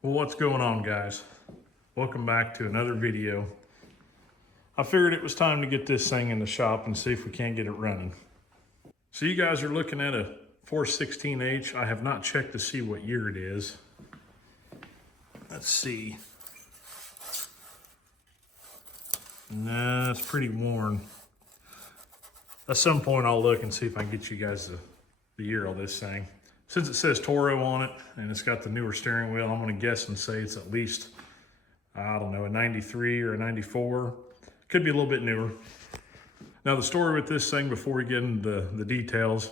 Well, what's going on, guys? Welcome back to another video. I figured it was time to get this thing in the shop and see if we can't get it running. So you guys are looking at a 416H. I have not checked to see what year it is. Let's see. Nah, it's pretty worn. At some point I'll look and see if I can get you guys the year of this thing. Since it says Toro on it and it's got the newer steering wheel, I'm gonna guess and say it's at least, I don't know, a 93 or a 94. Could be a little bit newer. Now the story with this thing, before we get into the details,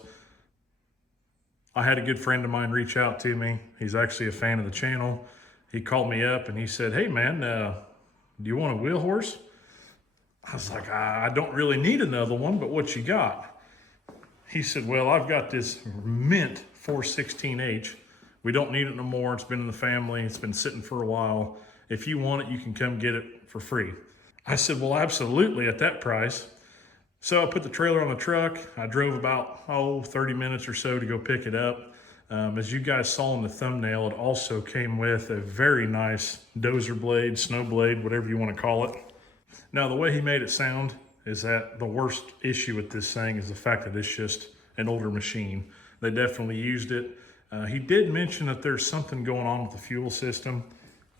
I had a good friend of mine reach out to me. He's actually a fan of the channel. He called me up and he said, "Hey man, do you want a Wheelhorse?" I was like, I don't really need another one, but what you got? He said, "Well, I've got this mint 416H. We don't need it no more. It's been in the family. It's been sitting for a while. If you want it, you can come get it for free." I said, "Well, absolutely, at that price." So I put the trailer on the truck. I drove about, 30 minutes or so to go pick it up. As you guys saw in the thumbnail, it also came with a very nice dozer blade, snow blade, whatever you want to call it. Now, the way he made it sound is that the worst issue with this thing is the fact that it's just an older machine. They definitely used it. He did mention that there's something going on with the fuel system.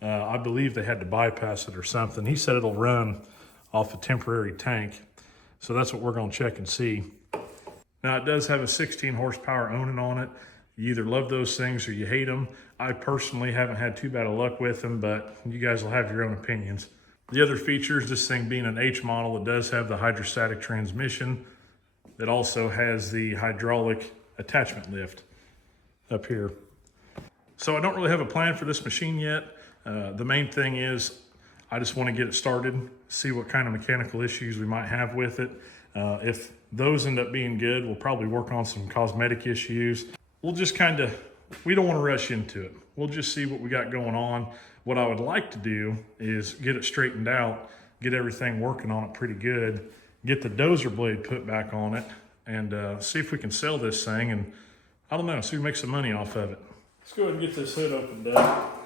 I believe they had to bypass it or something. He said it'll run off a temporary tank. So that's what we're gonna check and see. Now it does have a 16 horsepower Onan on it. You either love those things or you hate them. I personally haven't had too bad of luck with them, but you guys will have your own opinions. The other features, this thing being an H model, it does have the hydrostatic transmission. It also has the hydraulic attachment lift up here. So I don't really have a plan for this machine yet. The main thing is I just want to get it started, see what kind of mechanical issues we might have with it. If those end up being good, we'll probably work on some cosmetic issues. We'll just we don't want to rush into it. We'll just see what we got going on. What I would like to do is get it straightened out, get everything working on it pretty good, get the dozer blade put back on it, and see if we can sell this thing, and I don't know, see if we make some money off of it. Let's go ahead and get this hood opened up.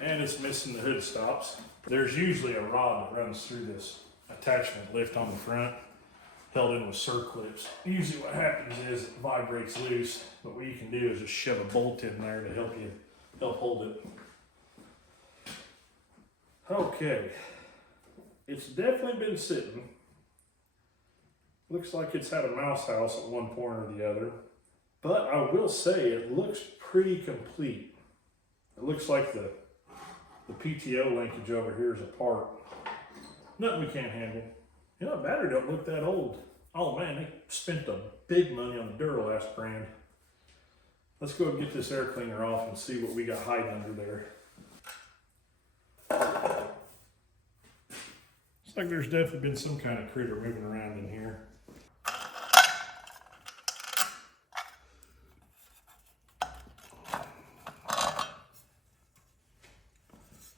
And it's missing the hood stops. There's usually a rod that runs through this attachment lift on the front, held in with circlips. Usually what happens is it vibrates loose, but what you can do is just shove a bolt in there to help hold it. Okay, it's definitely been sitting. Looks like it's had a mouse house at one point or the other, but I will say it looks pretty complete. It looks like the PTO linkage over here is apart. Nothing we can't handle. You know, the battery don't look that old. Oh man, they spent a big money on the Duralast brand. Let's go and get this air cleaner off and see what we got hiding under there. Looks like there's definitely been some kind of critter moving around in here.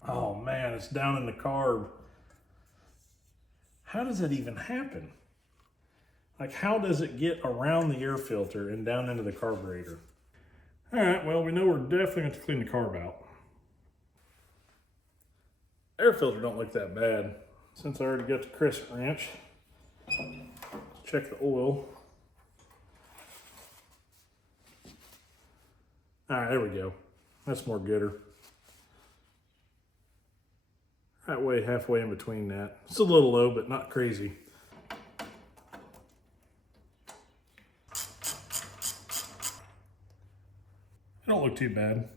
Oh man, it's down in the carb. How does that even happen? Like, how does it get around the air filter and down into the carburetor? All right, well, we know we're definitely going to clean the carb out. Air filter don't look that bad. Since I already got the crisp wrench, check the oil. All right, there we go. That's more gooder. Right way, halfway in between that. It's a little low, but not crazy. It don't look too bad.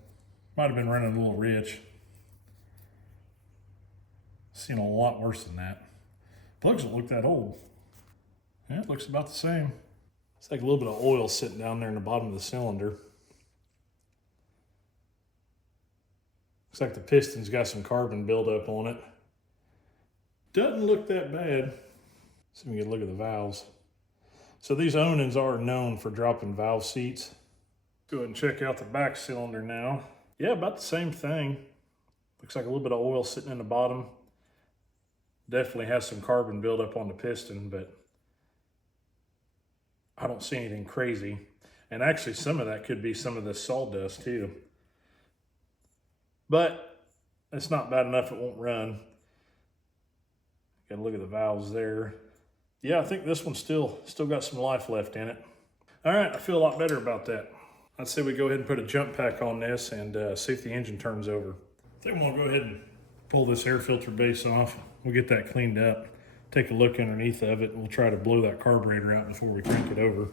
Might have been running a little rich. Seen a lot worse than that. Plugs don't look that old. Yeah, it looks about the same. It's like a little bit of oil sitting down there in the bottom of the cylinder. Looks like the piston's got some carbon buildup on it. Doesn't look that bad. So we can look at the valves. So these Onans are known for dropping valve seats. Go ahead and check out the back cylinder now. Yeah, about the same thing. Looks like a little bit of oil sitting in the bottom. Definitely has some carbon buildup on the piston, but I don't see anything crazy. And actually some of that could be some of this sawdust too. But it's not bad enough it won't run. Got to look at the valves there. Yeah, I think this one's still got some life left in it. All right, I feel a lot better about that. I'd say we go ahead and put a jump pack on this and see if the engine turns over. I think we'll go ahead and pull this air filter base off. We'll get that cleaned up, take a look underneath of it, and we'll try to blow that carburetor out before we crank it over.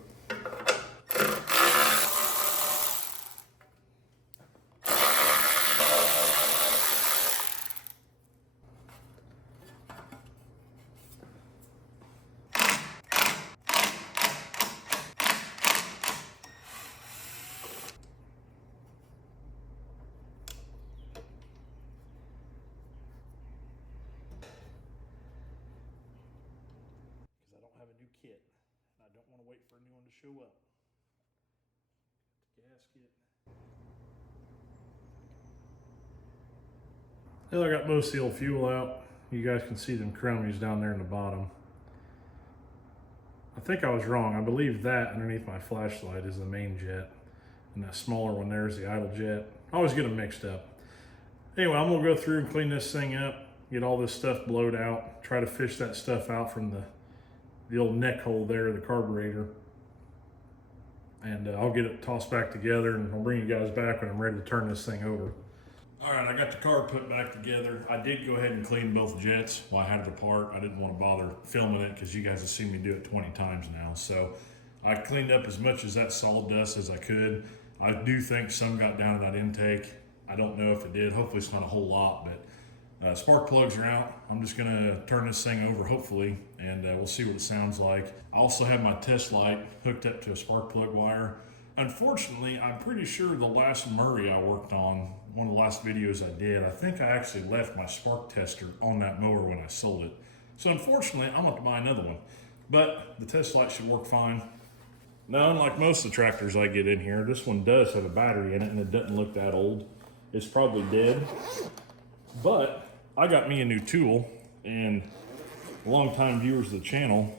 Kit. I don't want to wait for a new one to show up. Gasket. Well, I got most of the old fuel out. You guys can see them chromies down there in the bottom. I think I was wrong. I believe that underneath my flashlight is the main jet, and that smaller one there is the idle jet. I always get them mixed up. Anyway, I'm gonna go through and clean this thing up, get all this stuff blowed out, try to fish that stuff out from the old neck hole there, the carburetor. And I'll get it tossed back together and I'll bring you guys back when I'm ready to turn this thing over. All right, I got the car put back together. I did go ahead and clean both jets while I had it apart. I didn't want to bother filming it because you guys have seen me do it 20 times now. So I cleaned up as much of that sawdust as I could. I do think some got down in that intake. I don't know if it did. Hopefully it's not a whole lot, but spark plugs are out. I'm just gonna turn this thing over, hopefully, and we'll see what it sounds like. I also have my test light hooked up to a spark plug wire. Unfortunately, I'm pretty sure the last Murray I worked on, one of the last videos I did, I think I actually left my spark tester on that mower when I sold it. So unfortunately, I'm gonna have to buy another one. But the test light should work fine. Now, unlike most of the tractors I get in here, this one does have a battery in it and it doesn't look that old. It's probably dead, but I got me a new tool, and longtime viewers of the channel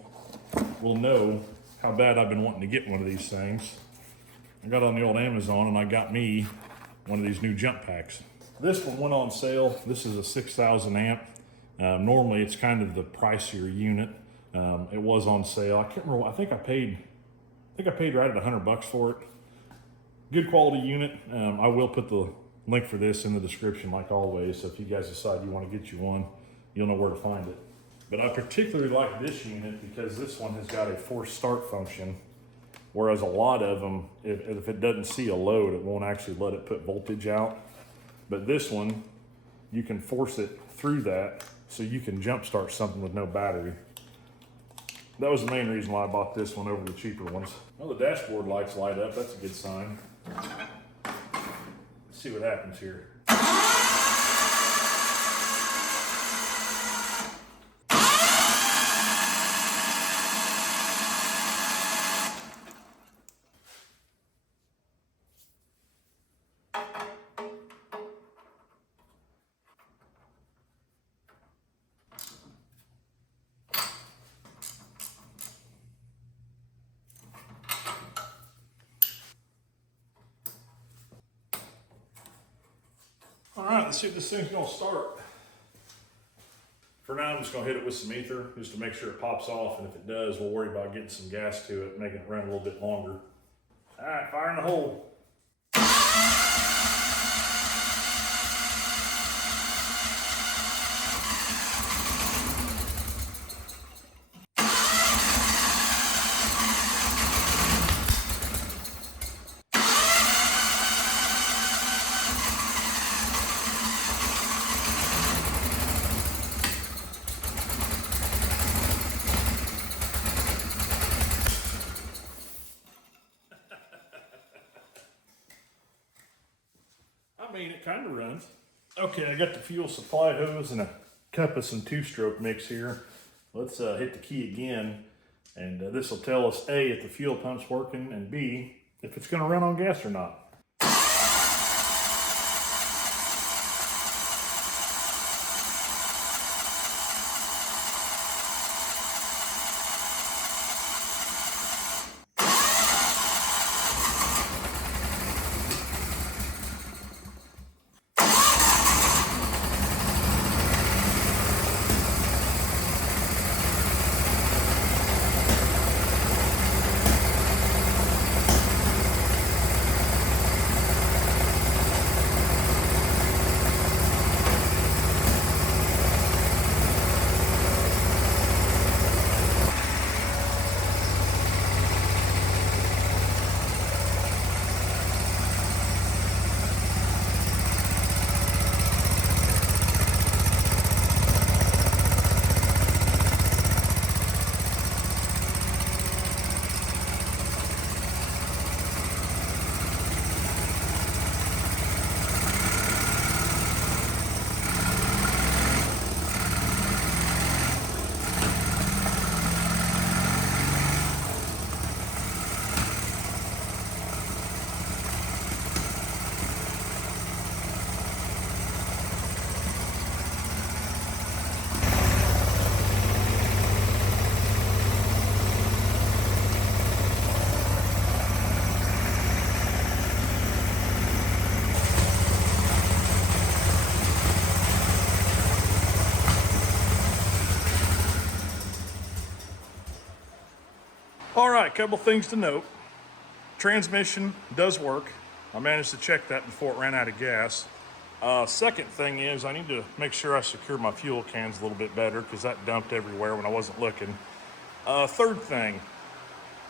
will know how bad I've been wanting to get one of these things. I got on the old Amazon and I got me one of these new jump packs. This one went on sale. This is a 6,000 amp. Normally it's kind of the pricier unit. It was on sale. I can't remember. I think I paid right at $100 for it. Good quality unit. I will put the link for this in the description like always, so if you guys decide you want to get you one, you'll know where to find it. But I particularly like this unit because this one has got a forced start function, whereas a lot of them, if it doesn't see a load, it won't actually let it put voltage out. But this one, you can force it through that so you can jump start something with no battery. That was the main reason why I bought this one over the cheaper ones. Well, the dashboard lights light up. That's a good sign. See what happens here. All right, let's see if this thing's gonna start. For now, I'm just gonna hit it with some ether just to make sure it pops off, and if it does, we'll worry about getting some gas to it, making it run a little bit longer. All right, fire in the hole. I mean, it kind of runs. Okay, I got the fuel supply hose and a compass and two-stroke mix here. Let's hit the key again, and this will tell us A, if the fuel pump's working, and B, if it's gonna run on gas or not. All right, couple things to note. Transmission does work. I managed to check that before it ran out of gas. Second thing is I need to make sure I secure my fuel cans a little bit better because that dumped everywhere when I wasn't looking. Third thing,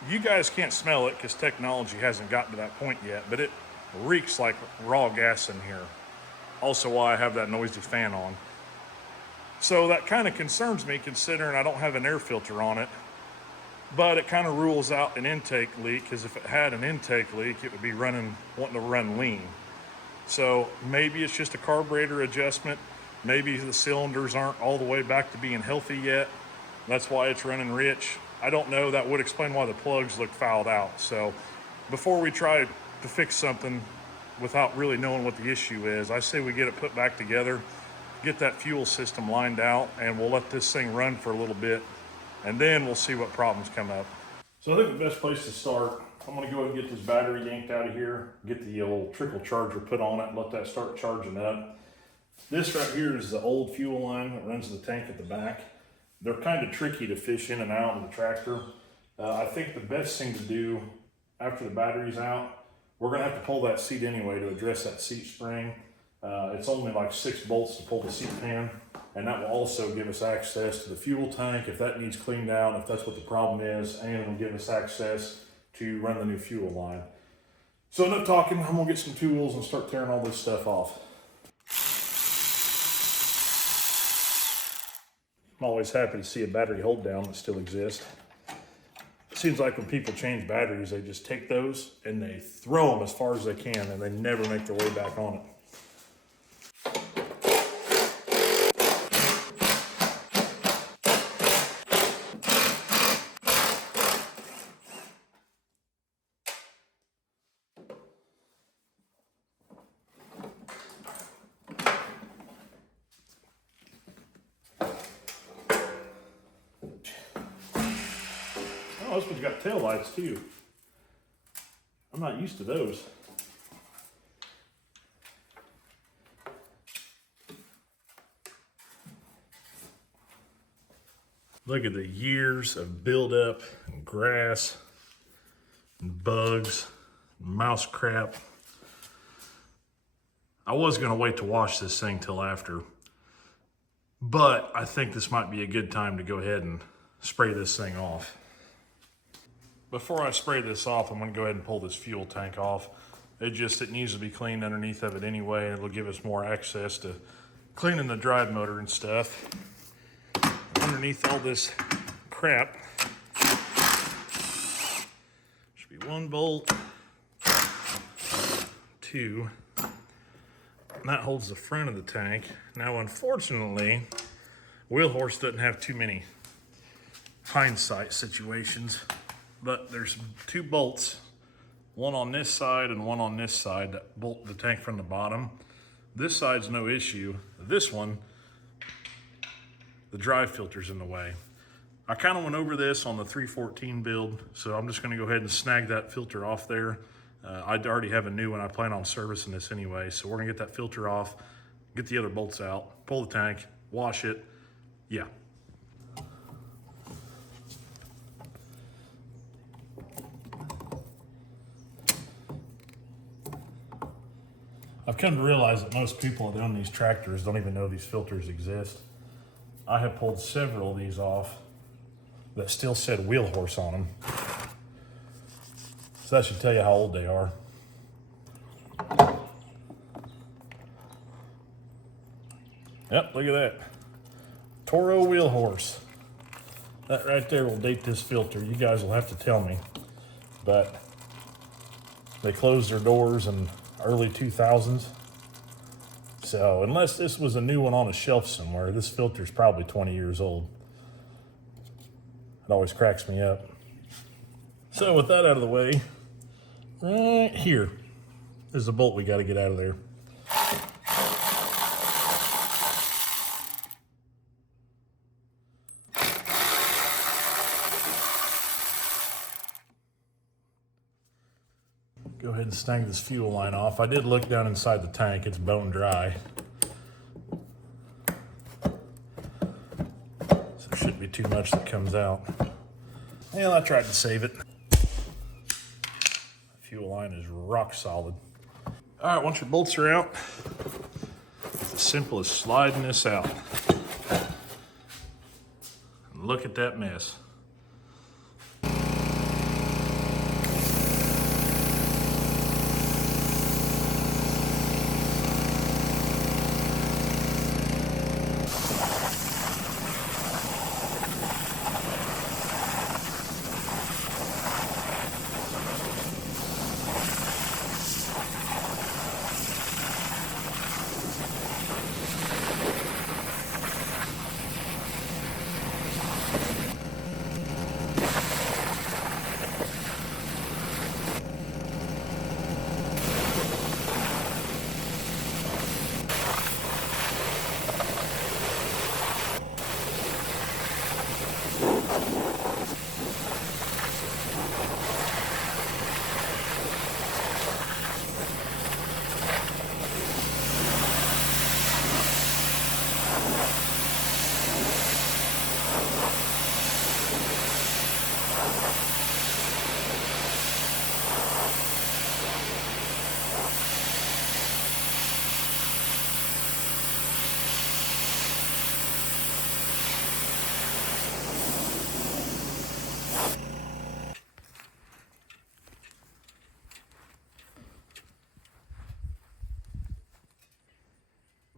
you guys can't smell it because technology hasn't gotten to that point yet, but it reeks like raw gas in here. Also why I have that noisy fan on. So that kind of concerns me considering I don't have an air filter on it. But it kind of rules out an intake leak because if it had an intake leak, it would be wanting to run lean. So maybe it's just a carburetor adjustment. Maybe the cylinders aren't all the way back to being healthy yet. That's why it's running rich. I don't know. That would explain why the plugs look fouled out. So before we try to fix something without really knowing what the issue is, I say we get it put back together, get that fuel system lined out, and we'll let this thing run for a little bit. And then we'll see what problems come up. So I think the best place to start, I'm gonna go ahead and get this battery yanked out of here, get the old trickle charger put on it, and let that start charging up. This right here is the old fuel line that runs the tank at the back. They're kind of tricky to fish in and out in the tractor. I think the best thing to do after the battery's out, we're gonna have to pull that seat anyway to address that seat spring. It's only like 6 bolts to pull the seat pan. And that will also give us access to the fuel tank if that needs cleaned out, if that's what the problem is, and it will give us access to run the new fuel line. So enough talking, I'm gonna get some tools and start tearing all this stuff off. I'm always happy to see a battery hold down that still exists. It seems like when people change batteries, they just take those and they throw them as far as they can and they never make their way back on it. Oh, this one's got tail lights too. I'm not used to those. Look at the years of buildup and grass and bugs and mouse crap. I was gonna wait to wash this thing till after, but I think this might be a good time to go ahead and spray this thing off. Before I spray this off, I'm gonna go ahead and pull this fuel tank off. It needs to be cleaned underneath of it anyway, and it'll give us more access to cleaning the drive motor and stuff. Underneath all this crap should be 1 bolt, 2, and that holds the front of the tank. Now, unfortunately, Wheelhorse doesn't have too many hindsight situations. But there's 2 bolts, one on this side and one on this side that bolt the tank from the bottom. This side's no issue. This one, the drive filter's in the way. I kind of went over this on the 314 build, so I'm just gonna go ahead and snag that filter off there. I already have a new one. I plan on servicing this anyway, so we're gonna get that filter off, get the other bolts out, pull the tank, wash it, yeah. I've come to realize that most people that own these tractors don't even know these filters exist. I have pulled several of these off that still said Wheelhorse on them. So that should tell you how old they are. Yep, look at that. Toro Wheelhorse. That right there will date this filter. You guys will have to tell me. But they closed their doors in early 2000s. So unless this was a new one on a shelf somewhere, this filter's probably 20 years old. It always cracks me up. So with that out of the way, right here is the bolt we got to get out of there. Go ahead and snag this fuel line off. I did look down inside the tank, it's bone dry. So there shouldn't be too much that comes out. Well, I tried to save it. The fuel line is rock solid. All right, once your bolts are out, it's as simple as sliding this out. And look at that mess.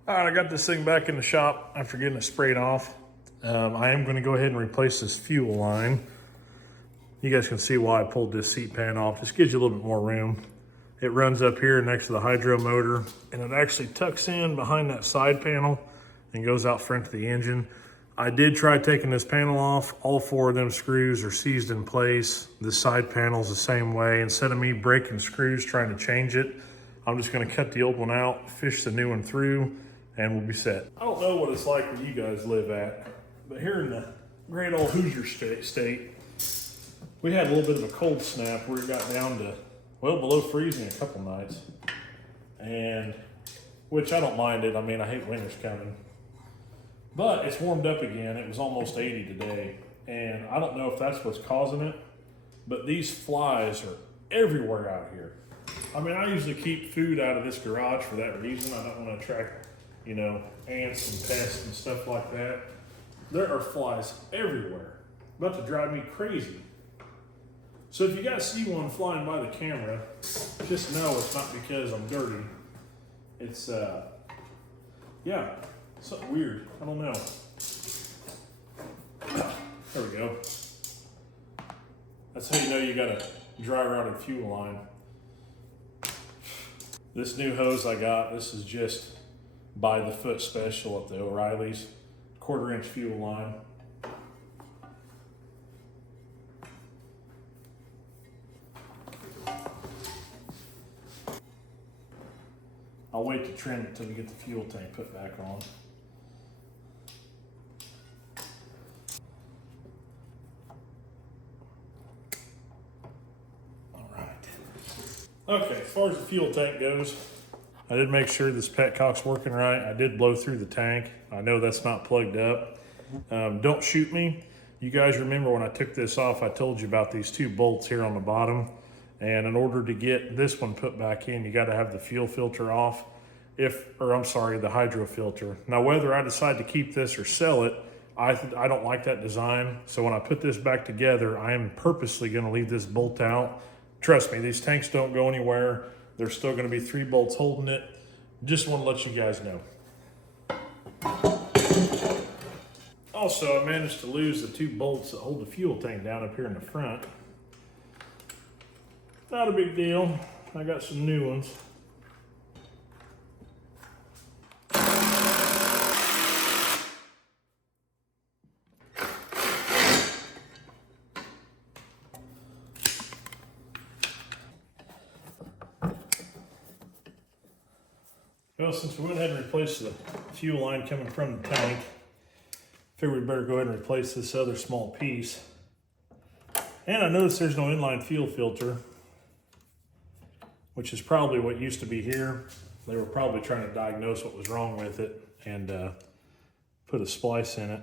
All right, I got this thing back in the shop after getting it sprayed off. I am going to go ahead and replace this fuel line. You guys can see why I pulled this seat pan off. Just gives you a little bit more room. It runs up here next to the hydro motor, and it actually tucks in behind that side panel and goes out front to the engine. I did try taking this panel off. All 4 of them screws are seized in place. The side panel's the same way. Instead of me breaking screws trying to change it, I'm just going to cut the old one out, fish the new one through, and we'll be set. I don't know what it's like where you guys live at, but here in the great old Hoosier state, we had a little bit of a cold snap where it got down to, well, below freezing a couple nights. And, which I don't mind it. I mean, I hate winter's coming. But it's warmed up again. It was almost 80 today. And I don't know if that's what's causing it, but these flies are everywhere out here. I mean, I usually keep food out of this garage for that reason. I don't want to attract, you know, ants and pests and stuff like that. There are flies everywhere. About to drive me crazy. So if you guys see one flying by the camera, just know it's not because I'm dirty. It's, yeah, something weird. I don't know. There we go. That's how you know you got a dry rotted fuel line. This new hose I got, this is just by the foot special at the O'Reilly's, 1/4 inch fuel line. I'll wait to trim it till we get the fuel tank put back on. All right. Okay, as far as the fuel tank goes, I did make sure this petcock's working right. I did blow through the tank. I know that's not plugged up. Don't shoot me. You guys remember when I took this off, I told you about these 2 bolts here on the bottom. And in order to get this one put back in, you got to have the fuel filter off. The hydro filter. Now, whether I decide to keep this or sell it, I don't like that design. So when I put this back together, I am purposely going to leave this bolt out. Trust me, these tanks don't go anywhere. There's still going to be 3 bolts holding it. Just want to let you guys know. Also, I managed to lose the 2 bolts that hold the fuel tank down up here in the front. Not a big deal. I got some new ones. Well, since we went ahead and replaced the fuel line coming from the tank, figured we better go ahead and replace this other small piece. And I noticed there's no inline fuel filter, which is probably what used to be here. They were probably trying to diagnose what was wrong with it and put a splice in it.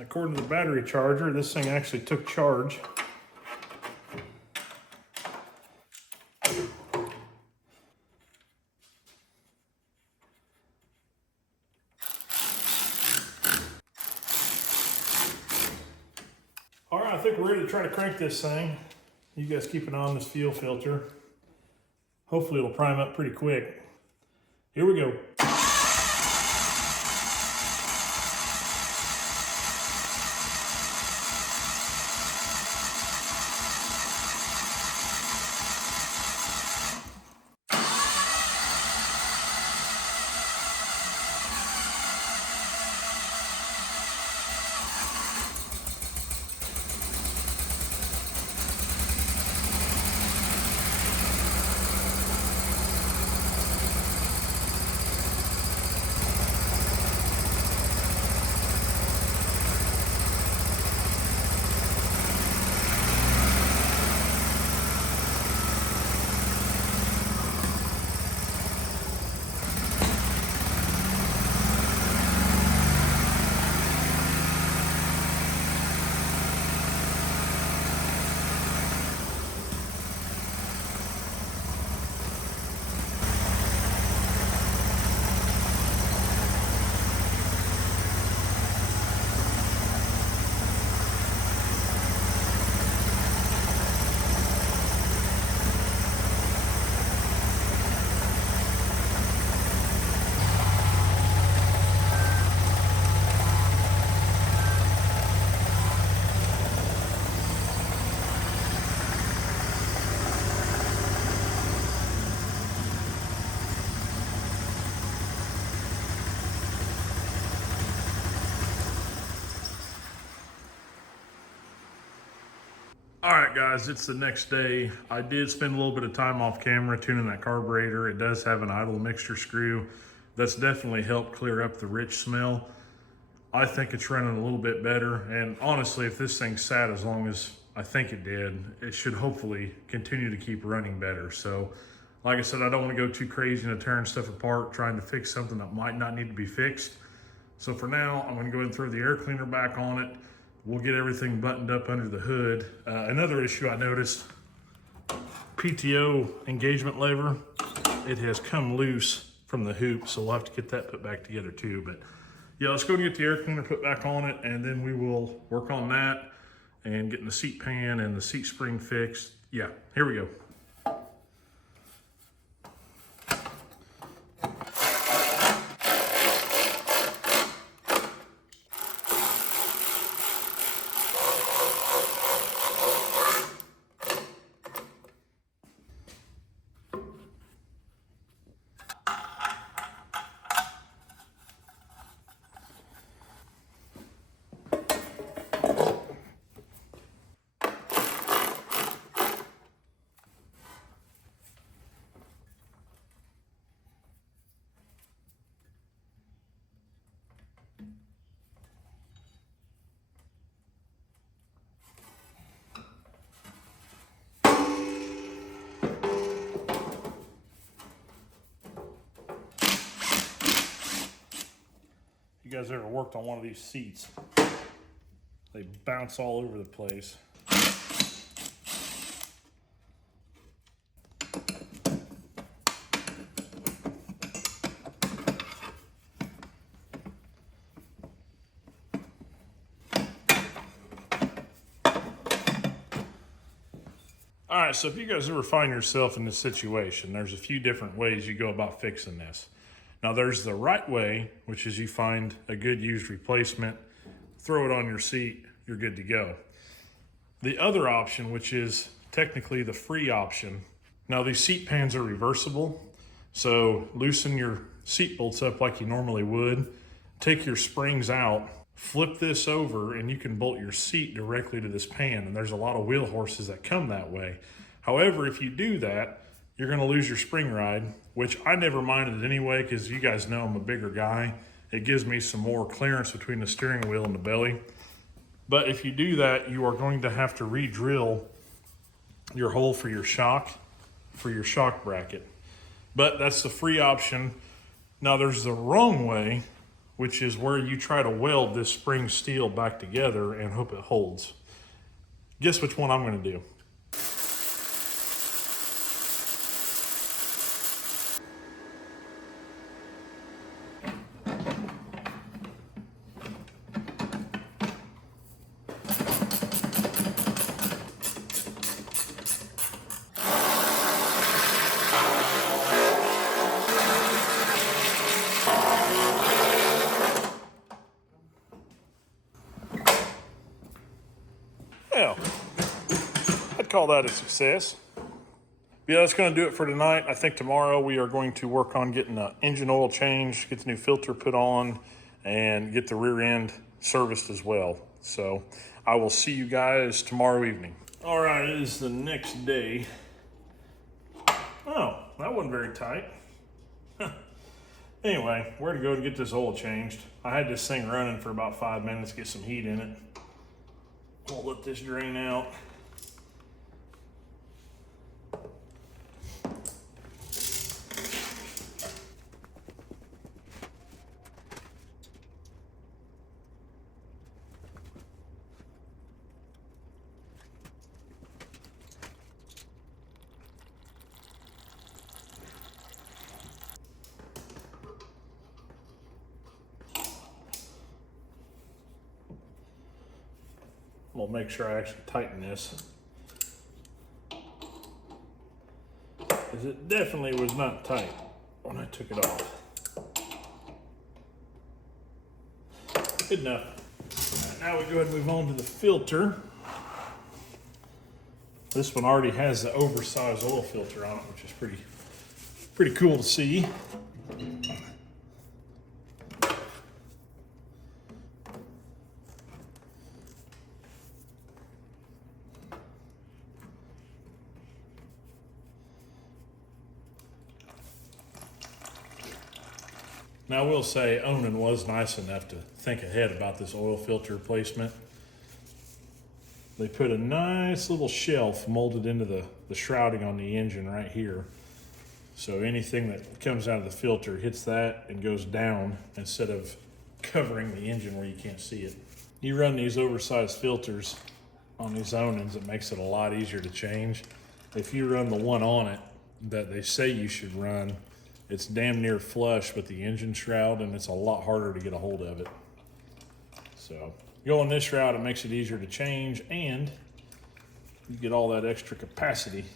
According to the battery charger, this thing actually took charge. All right, I think we're ready to try to crank this thing. You guys keep an eye on this fuel filter. Hopefully it'll prime up pretty quick. Here we go. All right, guys, it's the next day. I did spend a little bit of time off camera tuning that carburetor. It does have an idle mixture screw. That's definitely helped clear up the rich smell. I think it's running a little bit better. And honestly, if this thing sat as long as I think it did, it should hopefully continue to keep running better. So, like I said, I don't want to go too crazy and tearing stuff apart, trying to fix something that might not need to be fixed. So for now, I'm gonna go ahead and throw the air cleaner back on it. We'll get everything buttoned up under the hood. Another issue I noticed, PTO engagement lever, it has come loose from the hoop, so we'll have to get that put back together too. But yeah, let's go and get the air cleaner put back on it, and then we will work on that and getting the seat pan and the seat spring fixed. Yeah, here we go. You guys ever worked on one of these seats? They bounce all over the place. All right, so if you guys ever find yourself in this situation, there's a few different ways you go about fixing this. Now there's the right way, which is you find a good used replacement, throw it on your seat, you're good to go. The other option, which is technically the free option. Now these seat pans are reversible, so loosen your seat bolts up like you normally would, take your springs out, flip this over, and you can bolt your seat directly to this pan. And there's a lot of wheel horses that come that way. However, if you do that, you're gonna lose your spring ride, which I never minded anyway, because you guys know I'm a bigger guy. It gives me some more clearance between the steering wheel and the belly. But if you do that, you are going to have to re-drill your hole for your shock bracket. But that's the free option. Now there's the wrong way, which is where you try to weld this spring steel back together and hope it holds. Guess which one I'm going to do. Well, I'd call that a success. Yeah, that's going to do it for tonight. I think tomorrow we are going to work on getting the engine oil changed, get the new filter put on, and get the rear end serviced as well. So I will see you guys tomorrow evening. All right, it is the next day. Oh, that wasn't very tight. Anyway, we're to go and get this oil changed. I had this thing running for about 5 minutes, get some heat in it. We'll let this drain out. We'll make sure I actually tighten this, because it definitely was not tight when I took it off. Good enough. Right, now we go ahead and move on to the filter. This one already has the oversized oil filter on it, which is pretty cool to see. Now, I will say Onan was nice enough to think ahead about this oil filter placement. They put a nice little shelf molded into the shrouding on the engine right here. So anything that comes out of the filter hits that and goes down instead of covering the engine where you can't see it. You run these oversized filters on these Onans, it makes it a lot easier to change. If you run the one on it that they say you should run, it's damn near flush with the engine shroud, and it's a lot harder to get a hold of it. So going this route, it makes it easier to change, and you get all that extra capacity.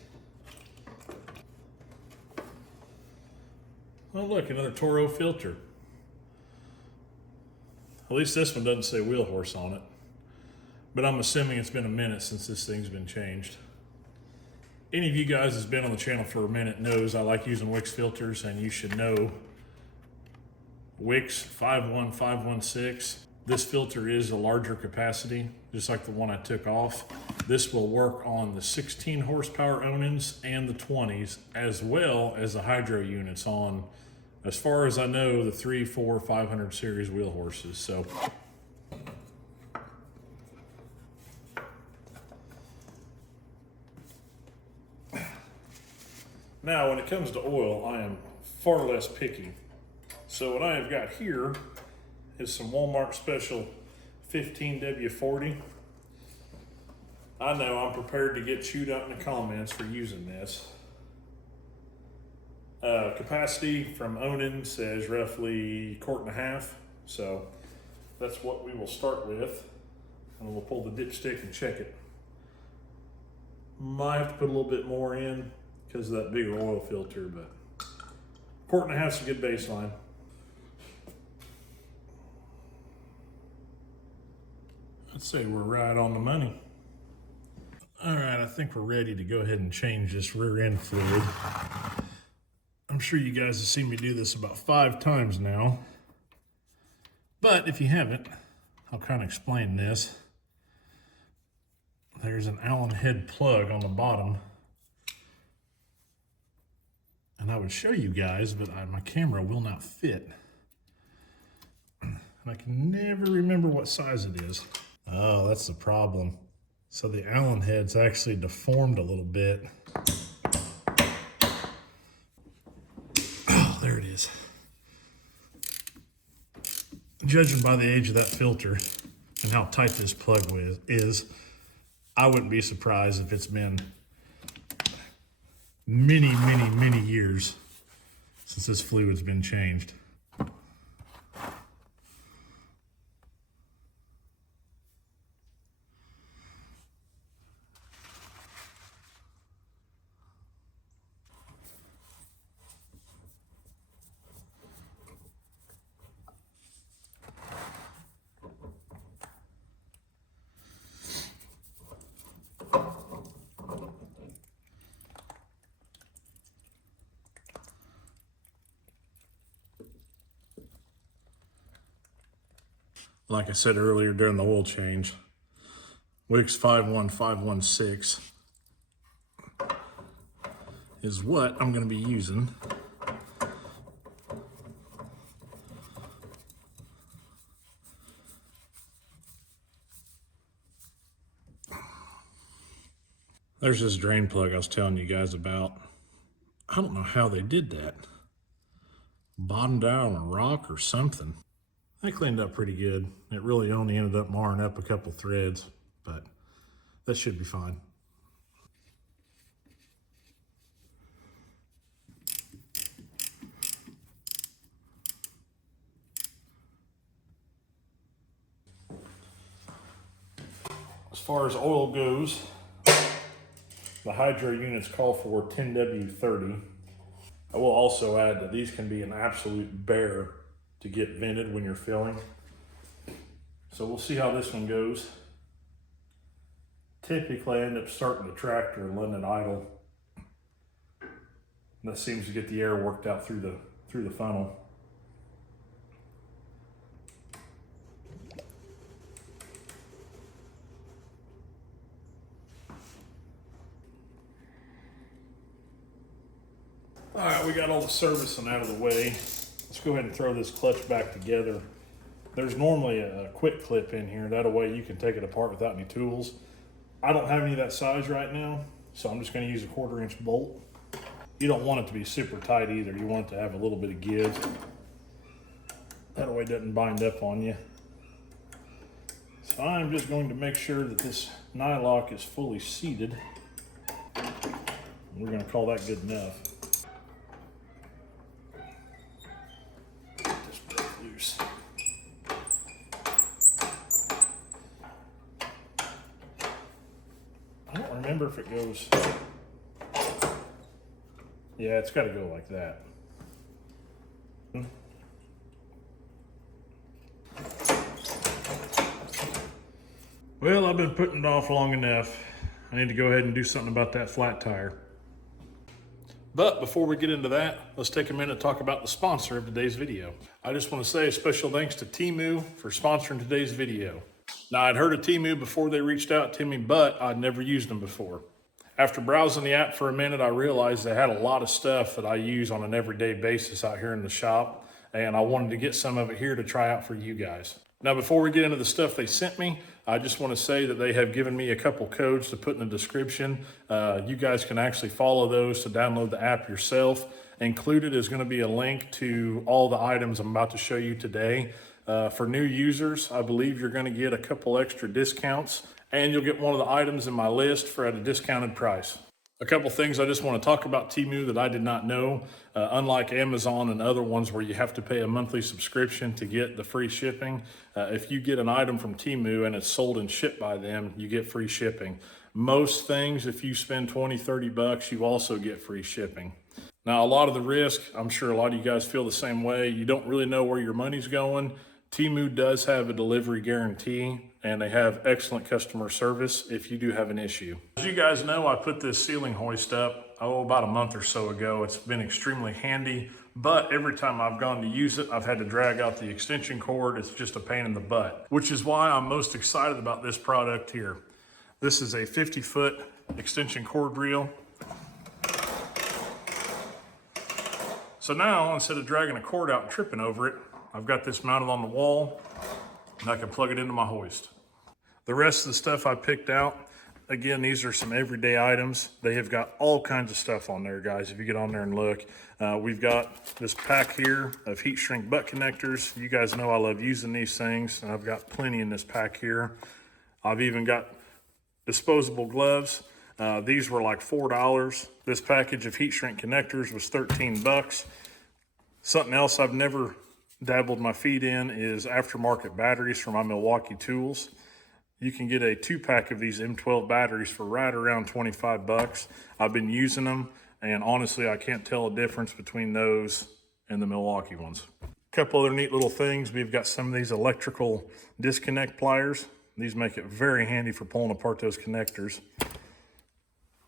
Oh look, another Toro filter. At least this one doesn't say Wheelhorse on it, but I'm assuming it's been a minute since this thing's been changed. Any of you guys that's been on the channel for a minute knows I like using Wix filters, and you should know Wix 51516. This filter is a larger capacity, just like the one I took off. This will work on the 16 horsepower Onans and the 20s, as well as the hydro units on, as far as I know, the 3, 4, 500 series Wheelhorses. So now, when it comes to oil, I am far less picky. So what I have got here is some Walmart Special 15W40. I know I'm prepared to get chewed up in the comments for using this. Capacity from Onan says roughly 1.5 quarts. So that's what we will start with. And we'll pull the dipstick and check it. Might have to put a little bit more in because of that bigger oil filter, but 1.5 quarts is a good baseline. I'd say we're right on the money. All right, I think we're ready to go ahead and change this rear end fluid. I'm sure you guys have seen me do this about 5 times now, but if you haven't, I'll kind of explain this. There's an Allen head plug on the bottom, and I would show you guys, but my camera will not fit. And I can never remember what size it is. Oh, that's the problem. So the Allen head's actually deformed a little bit. Oh, there it is. judging by the age of that filter and how tight this plug is, I wouldn't be surprised if it's been many years since this fluid's been changed. Like I said earlier during the oil change, Wix 51516 is what I'm going to be using. There's this drain plug I was telling you guys about. I don't know how they did that. Bottomed out on a rock or something. I cleaned up pretty good. It really only ended up marring up a couple threads, but that should be fine. As far as oil goes, the hydro units call for 10W30. I will also add that these can be an absolute bear to get vented when you're filling. So we'll see how this one goes. Typically I end up starting the tractor and letting it idle. And that seems to get the air worked out through the funnel. All right, we got all the servicing out of the way. Let's go ahead and throw this clutch back together. There's normally a quick clip in here. That way you can take it apart without any tools. I don't have any of that size right now, so I'm just gonna use a 1/4-inch bolt. You don't want it to be super tight either. You want it to have a little bit of give. That way it doesn't bind up on you. So I'm just going to make sure that this nylock is fully seated. We're gonna call that good enough. Just break loose. I don't remember if it goes. Yeah, it's got to go like that. Well, I've been putting it off long enough. I need to go ahead and do something about that flat tire. But before we get into that, let's take a minute to talk about the sponsor of today's video. I just want to say a special thanks to Temu for sponsoring today's video. Now, I'd heard of Temu before they reached out to me, but I'd never used them before. After browsing the app for a minute, I realized they had a lot of stuff that I use on an everyday basis out here in the shop, and I wanted to get some of it here to try out for you guys. Now, before we get into the stuff they sent me, I just want to say that they have given me a couple codes to put in the description. You guys can actually follow those to download the app yourself. Included is going to be a link to all the items I'm about to show you today. For new users, I believe you're going to get a couple extra discounts, and you'll get one of the items in my list for at a discounted price. A couple things I just want to talk about Temu that I did not know. Unlike Amazon and other ones where you have to pay a monthly subscription to get the free shipping, if you get an item from Temu and it's sold and shipped by them, you get free shipping. Most things, if you spend 20, 30 bucks, you also get free shipping. Now, a lot of the risk, I'm sure a lot of you guys feel the same way. You don't really know where your money's going. Temu does have a delivery guarantee, and they have excellent customer service if you do have an issue. As you guys know, I put this ceiling hoist up, about a month or so ago. It's been extremely handy, but every time I've gone to use it, I've had to drag out the extension cord. It's just a pain in the butt, which is why I'm most excited about this product here. This is a 50-foot extension cord reel. So now, instead of dragging a cord out and tripping over it, I've got this mounted on the wall, and I can plug it into my hoist. The rest of the stuff I picked out, Again, these are some everyday items. They have got all kinds of stuff on there, guys, if you get on there and look. We've got this pack here of heat shrink butt connectors. You guys know I love using these things, and I've got plenty in this pack here. I've even got disposable gloves. These were like $4. This package of heat shrink connectors was 13 bucks. Something else I've never dabbled my feet in is aftermarket batteries for my Milwaukee tools. You can get a 2-pack of these M12 batteries for right around 25 bucks. I've been using them, and honestly, I can't tell a difference between those and the Milwaukee ones. A couple other neat little things. We've got some of these electrical disconnect pliers. These make it very handy for pulling apart those connectors.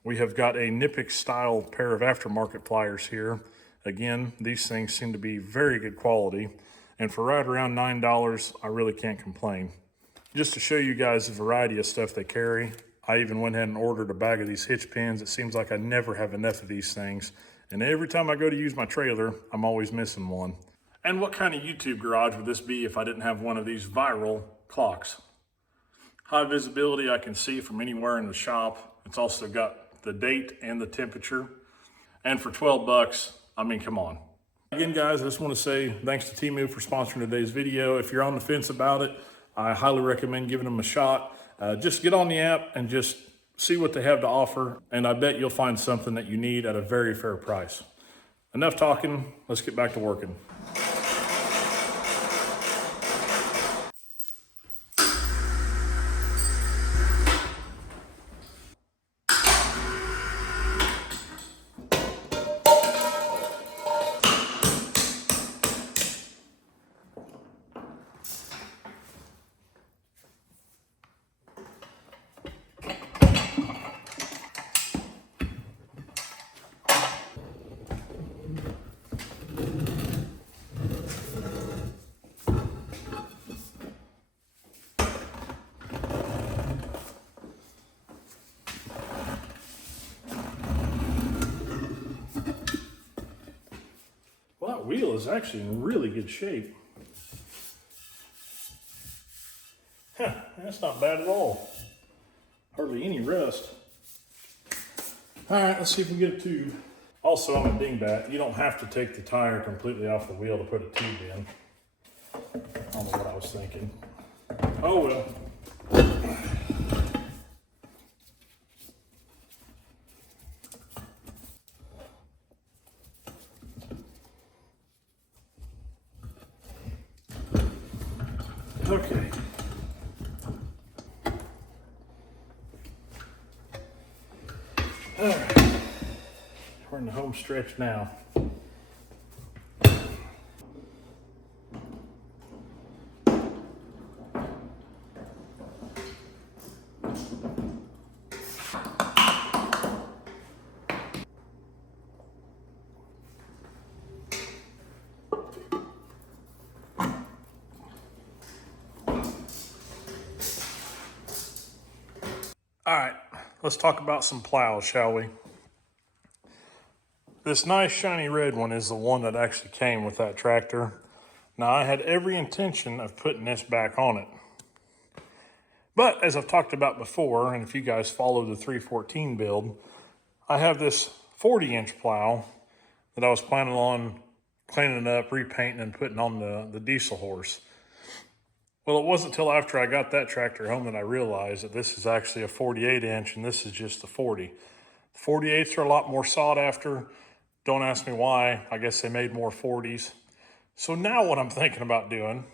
We have got a Nipix style pair of aftermarket pliers here. Again, these things seem to be very good quality. And for right around $9, I really can't complain. Just to show you guys the variety of stuff they carry, I even went ahead and ordered a bag of these hitch pins. It seems like I never have enough of these things. And every time I go to use my trailer, I'm always missing one. And what kind of YouTube garage would this be if I didn't have one of these viral clocks? High visibility, I can see from anywhere in the shop. It's also got the date and the temperature. And for 12 bucks, I mean, come on. Again, guys, I just want to say thanks to Temu for sponsoring today's video. If you're on the fence about it, I highly recommend giving them a shot. Just get on the app and just see what they have to offer. And I bet you'll find something that you need at a very fair price. Enough talking, let's get back to working. Well, that wheel is actually in really good shape. That's not bad at all. Hardly any rust. All right, let's see if we can get a tube. Also, I'm a dingbat. You don't have to take the tire completely off the wheel to put a tube in. I don't know what I was thinking. Oh well. Okay. All right. We're in the home stretch now. All right, let's talk about some plows, shall we? This nice shiny red one is the one that actually came with that tractor. Now, I had every intention of putting this back on it. But as I've talked about before, and if you guys follow the 314 build, I have this 40-inch plow that I was planning on cleaning up, repainting, and putting on the diesel horse. Well, it wasn't until after I got that tractor home that I realized that this is actually a 48-inch and this is just the 40. The 48s are a lot more sought after. Don't ask me why. I guess they made more 40s. So now what I'm thinking about doing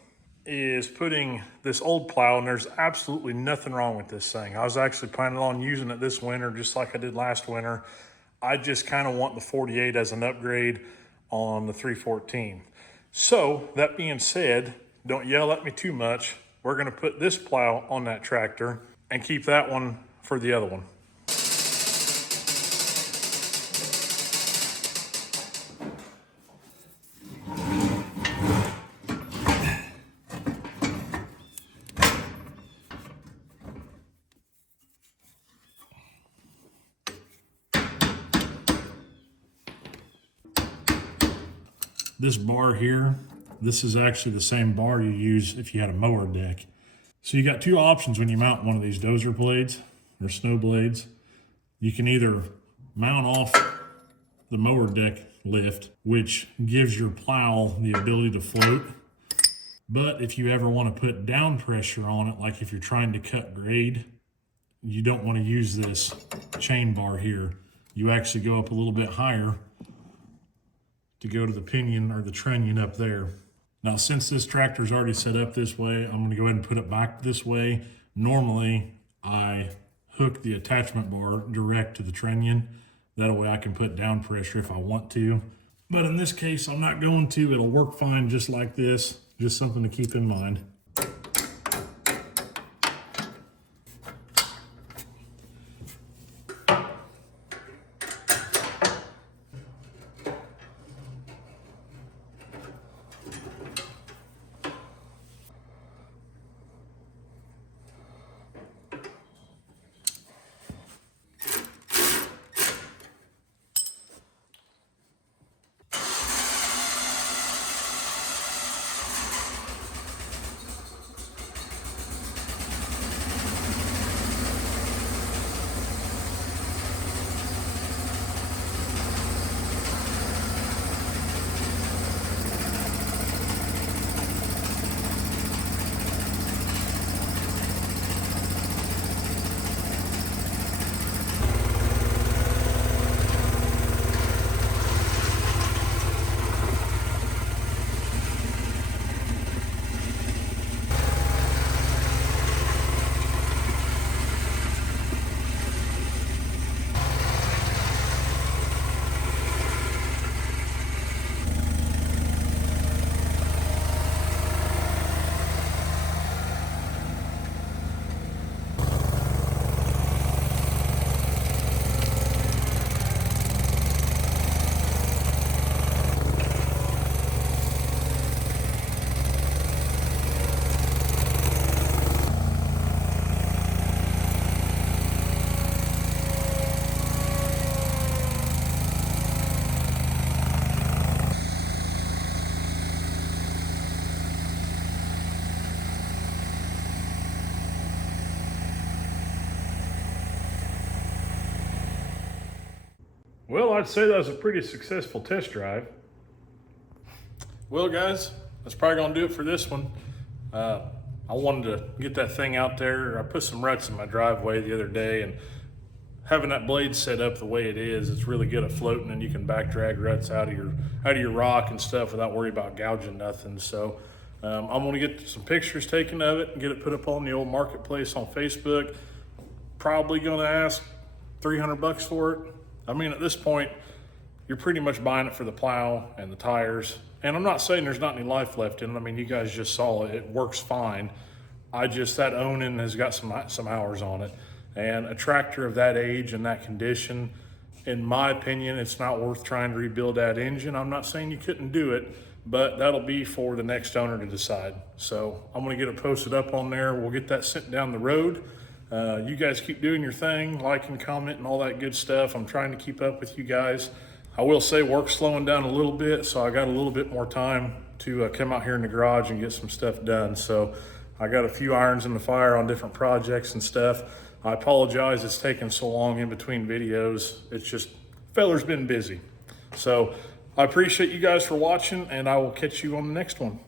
is putting this old plow, and there's absolutely nothing wrong with this thing. I was actually planning on using it this winter just like I did last winter. I just kind of want the 48 as an upgrade on the 314. So that being said, don't yell at me too much. We're gonna put this plow on that tractor and keep that one for the other one. This bar here, this is actually the same bar you use if you had a mower deck. So you got two options when you mount one of these dozer blades. or snow blades. You can either mount off the mower deck lift, which gives your plow the ability to float. But if you ever want to put down pressure on it, like if you're trying to cut grade, you don't want to use this chain bar here. You actually go up a little bit higher to go to the pinion or the trunnion up there. Now, since this tractor is already set up this way, I'm going to go ahead and put it back this way. Normally, I hook the attachment bar direct to the trunnion. That way I can put down pressure if I want to. But in this case, I'm not going to. It'll work fine just like this. Just something to keep in mind. Well, I'd say that was a pretty successful test drive. Well, guys, that's probably gonna do it for this one. I wanted to get that thing out there. I put some ruts in my driveway the other day, and having that blade set up the way it is, it's really good at floating, and you can back drag ruts out of your rock and stuff without worrying about gouging nothing. So I'm gonna get some pictures taken of it and get it put up on the old marketplace on Facebook. Probably gonna ask $300 for it. I mean, at this point, you're pretty much buying it for the plow and the tires. And I'm not saying there's not any life left in it. I mean, you guys just saw it. It works fine. That owning has got some hours on it. And a tractor of that age and that condition, in my opinion, it's not worth trying to rebuild that engine. I'm not saying you couldn't do it, but that'll be for the next owner to decide. So I'm gonna get it posted up on there. We'll get that sent down the road. You guys keep doing your thing, liking, commenting, all that good stuff. I'm trying to keep up with you guys. I will say work's slowing down a little bit, so I got a little bit more time to come out here in the garage and get some stuff done. So I got a few irons in the fire on different projects and stuff. I apologize it's taken so long in between videos. It's just, feller's been busy. So I appreciate you guys for watching, and I will catch you on the next one.